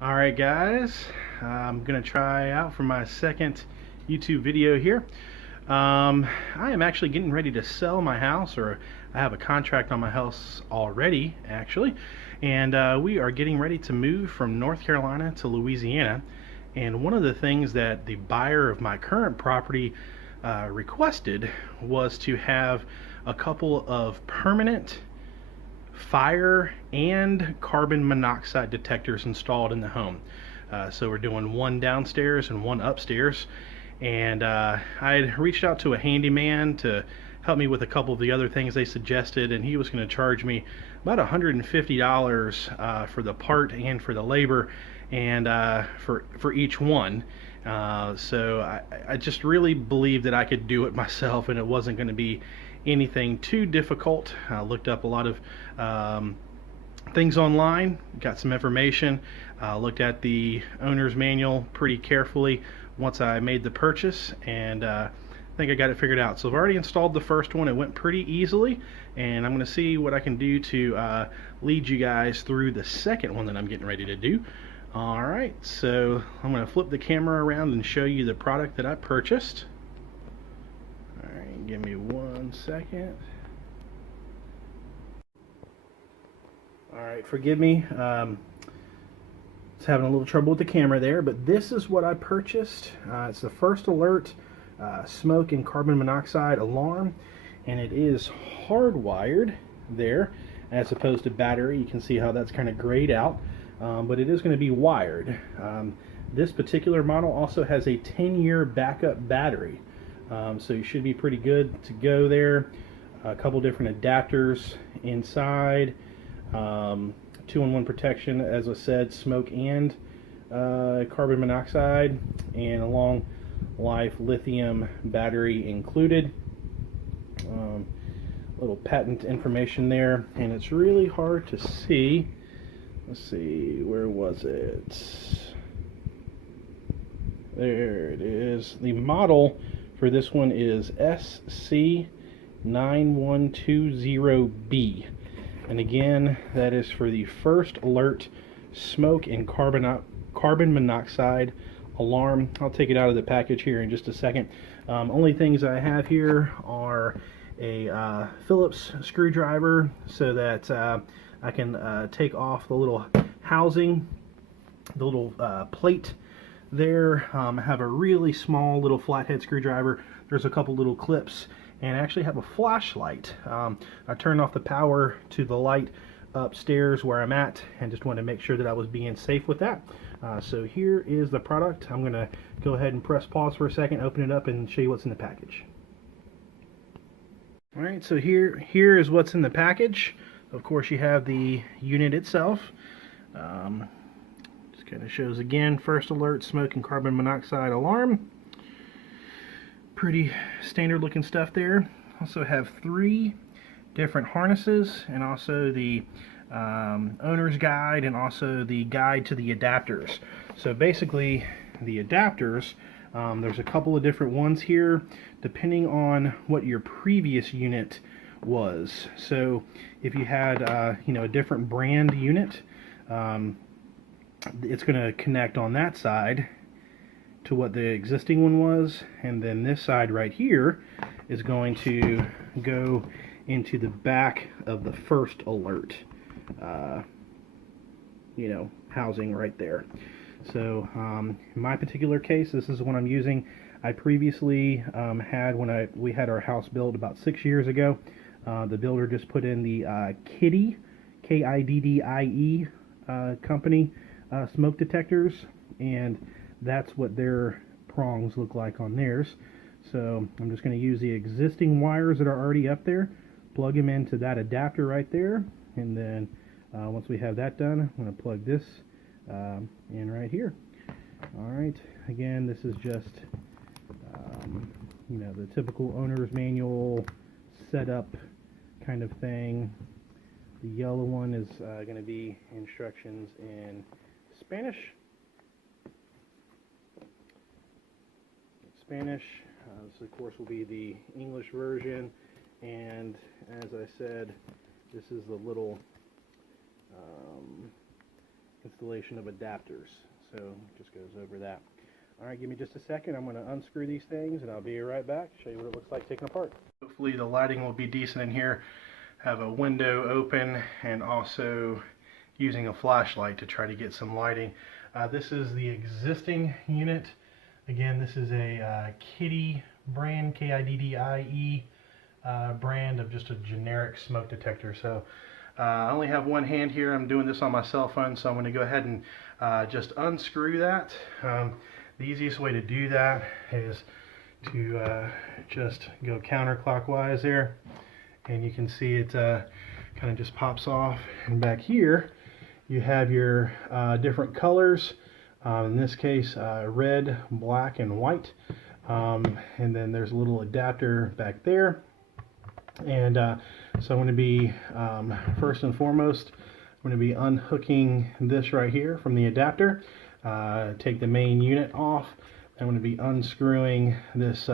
Alright guys, I'm going to try out for my second YouTube video here. I am actually getting ready to sell my house, or I have a contract on my house already actually, and we are getting ready to move from North Carolina to Louisiana. And one of the things that the buyer of my current property requested was to have a couple of permanent fire and carbon monoxide detectors installed in the home. So we're doing one downstairs and one upstairs, and I had reached out to a handyman to help me with a couple of the other things they suggested, and he was going to charge me about $150 for the part and for the labor, and for each one. So I just really believed that I could do it myself, and it wasn't going to be anything too difficult. I looked up a lot of things online, got some information, looked at the owner's manual pretty carefully once I made the purchase, and I think I got it figured out. So I've already installed the first one. It went pretty easily, and I'm going to see what I can do to lead you guys through the second one that I'm getting ready to do. Alright, so I'm going to flip the camera around and show you the product that I purchased. Alright, give me 1 second. Alright, forgive me. It's having a little trouble with the camera there, but this is what I purchased. It's the First Alert smoke and carbon monoxide alarm, and it is hardwired there as opposed to battery. You can see how that's kind of grayed out, but it is going to be wired. This particular model also has a 10-year backup battery. So you should be pretty good to go there. A couple different adapters inside, 2-in-1 protection, as I said, smoke and carbon monoxide, and a long life lithium battery included. Little patent information there, and it's really hard to see. Let's see, where was it? There it is. The model for this one is SC9120B, and again, that is for the First Alert smoke and carbon monoxide alarm. I'll take it out of the package here in just a second. Only things I have here are a Phillips screwdriver so that I can take off the little housing, the little plate there. I have a really small little flathead screwdriver. There's a couple little clips, and I actually have a flashlight. I turned off the power to the light upstairs where I'm at, and just wanted to make sure that I was being safe with that. So here is the product. I'm going to go ahead and press pause for a second, open it up, and show you what's in the package. Alright, so here is what's in the package. Of course, you have the unit itself. Kind of shows again, First Alert smoke and carbon monoxide alarm. Pretty standard looking stuff there. Also have 3 different harnesses, and also the owner's guide, and also the guide to the adapters. So basically the adapters, there's a couple of different ones here depending on what your previous unit was. So if you had a different brand unit, it's going to connect on that side to what the existing one was, and then this side right here is going to go into the back of the First Alert housing right there. So in my particular case, this is the one I'm using. I previously had, when we had our house built about 6 years ago, the builder just put in the Kiddie, Kiddie company smoke detectors, and that's what their prongs look like on theirs. So I'm just going to use the existing wires that are already up there, plug them into that adapter right there, and then once we have that done, I'm going to plug this in right here. Alright, again, this is just the typical owner's manual setup kind of thing. The yellow one is going to be instructions in Spanish. This of course will be the English version, and as I said, this is the little installation of adapters. So it just goes over that. Alright, give me just a second. I'm going to unscrew these things and I'll be right back, show you what it looks like taken apart. Hopefully the lighting will be decent in here. Have a window open and also using a flashlight to try to get some lighting. This is the existing unit. Again, this is a Kiddie brand, Kiddie brand of just a generic smoke detector. So I only have one hand here. I'm doing this on my cell phone, so I'm going to go ahead and just unscrew that. The easiest way to do that is to just go counterclockwise there, and you can see it kind of just pops off. And back here you have your different colors, in this case red, black, and white, and then there's a little adapter back there. And so I'm going to be first and foremost, I'm going to be unhooking this right here from the adapter. Take the main unit off. I'm going to be unscrewing this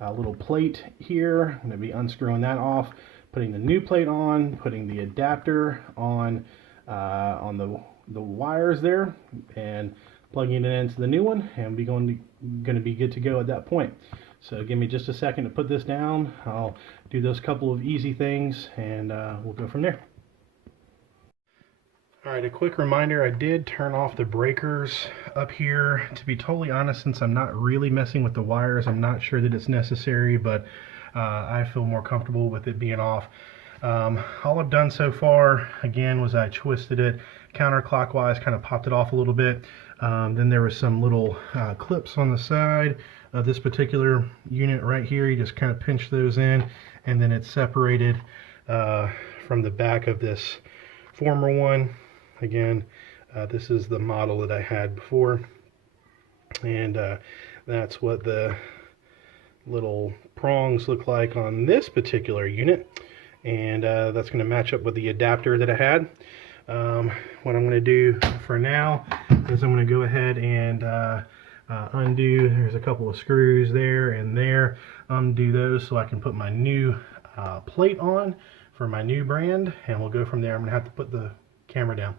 little plate here. I'm going to be unscrewing that off, putting the new plate on, putting the adapter on the wires there, and plugging it into the new one, and we're going to be good to go at that point. So give me just a second to put this down. I'll do those couple of easy things, and we'll go from there. Alright, a quick reminder, I did turn off the breakers up here. To be totally honest, since I'm not really messing with the wires, I'm not sure that it's necessary, but I feel more comfortable with it being off. All I've done so far, again, was I twisted it counterclockwise, kind of popped it off a little bit. Then there was some little clips on the side of this particular unit right here. You just kind of pinch those in, and then it's separated from the back of this former one. Again, this is the model that I had before, and that's what the little prongs look like on this particular unit, and that's going to match up with the adapter that I had. What I'm going to do for now is I'm going to go ahead and undo, there's a couple of screws there and there, undo those so I can put my new plate on for my new brand, and we'll go from there. I'm going to have to put the camera down.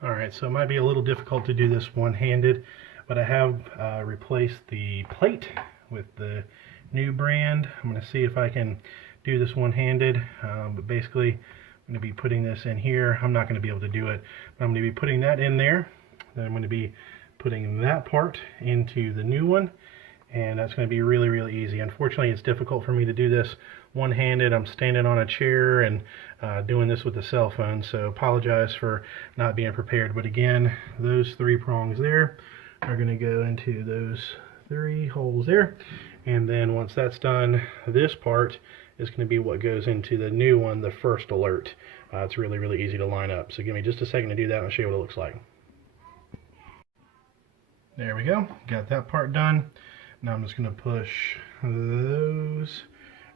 Alright, so it might be a little difficult to do this one-handed, but I have replaced the plate with the new brand. I'm going to see if I can do this one-handed, but basically I'm going to be putting this in here. I'm not going to be able to do it, but I'm going to be putting that in there. Then I'm going to be putting that part into the new one, and that's going to be really, really easy. Unfortunately, it's difficult for me to do this one-handed. I'm standing on a chair and doing this with a cell phone, so apologize for not being prepared. But again, those three prongs there are going to go into those three holes there, and then once that's done, this part is going to be what goes into the new one, the first alert. It's really, really easy to line up. So give me just a second to do that, and I'll show you what it looks like. There we go, got that part done. Now I'm just going to push those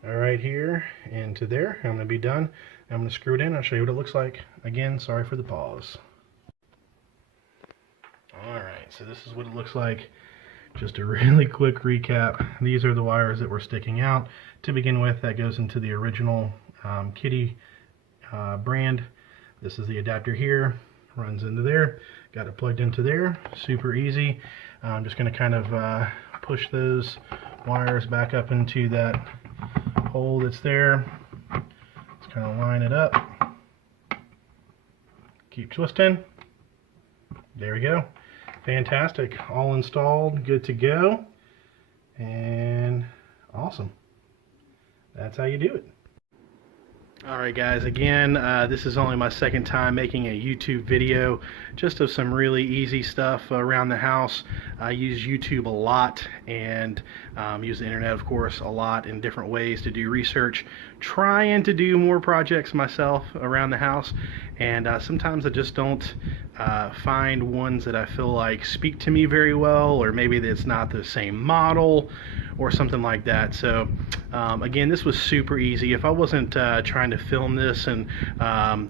right here into there. I'm going to be done. I'm going to screw it in. I'll show you what it looks like. Again, sorry for the pause. Alright, so this is what it looks like. Just a really quick recap. These are the wires that were sticking out. To begin with, that goes into the original Kiddie brand. This is the adapter here. Runs into there. Got it plugged into there. Super easy. I'm just going to kind of push those wires back up into that hole that's there. Just kind of line it up. Keep twisting. There we go. Fantastic. All installed. Good to go. And awesome. That's how you do it. Alright guys, again, this is only my second time making a YouTube video just of some really easy stuff around the house. I use YouTube a lot, and use the internet, of course, a lot in different ways to do research, trying to do more projects myself around the house, and sometimes I just don't find ones that I feel like speak to me very well, or maybe it's not the same model, or something like that. So again, this was super easy. If I wasn't trying to film this and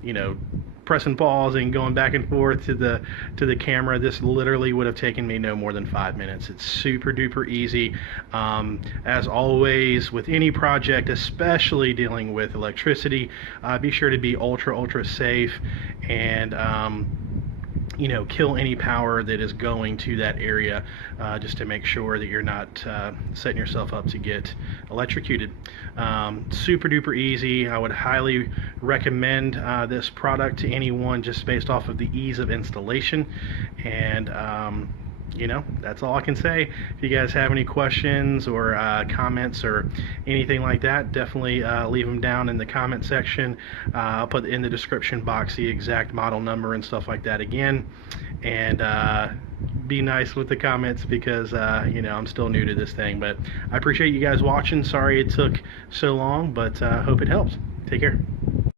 you know, pressing pause and going back and forth to the camera, this literally would have taken me no more than 5 minutes. It's super duper easy. As always with any project, especially dealing with electricity, be sure to be ultra safe and you know, kill any power that is going to that area, just to make sure that you're not setting yourself up to get electrocuted. Super duper easy. I would highly recommend this product to anyone just based off of the ease of installation. And you know, that's all I can say. If you guys have any questions or comments or anything like that, definitely leave them down in the comment section. I'll put in the description box the exact model number and stuff like that again. And be nice with the comments because you know, I'm still new to this thing. But I appreciate you guys watching. Sorry it took so long, but hope it helps. Take care.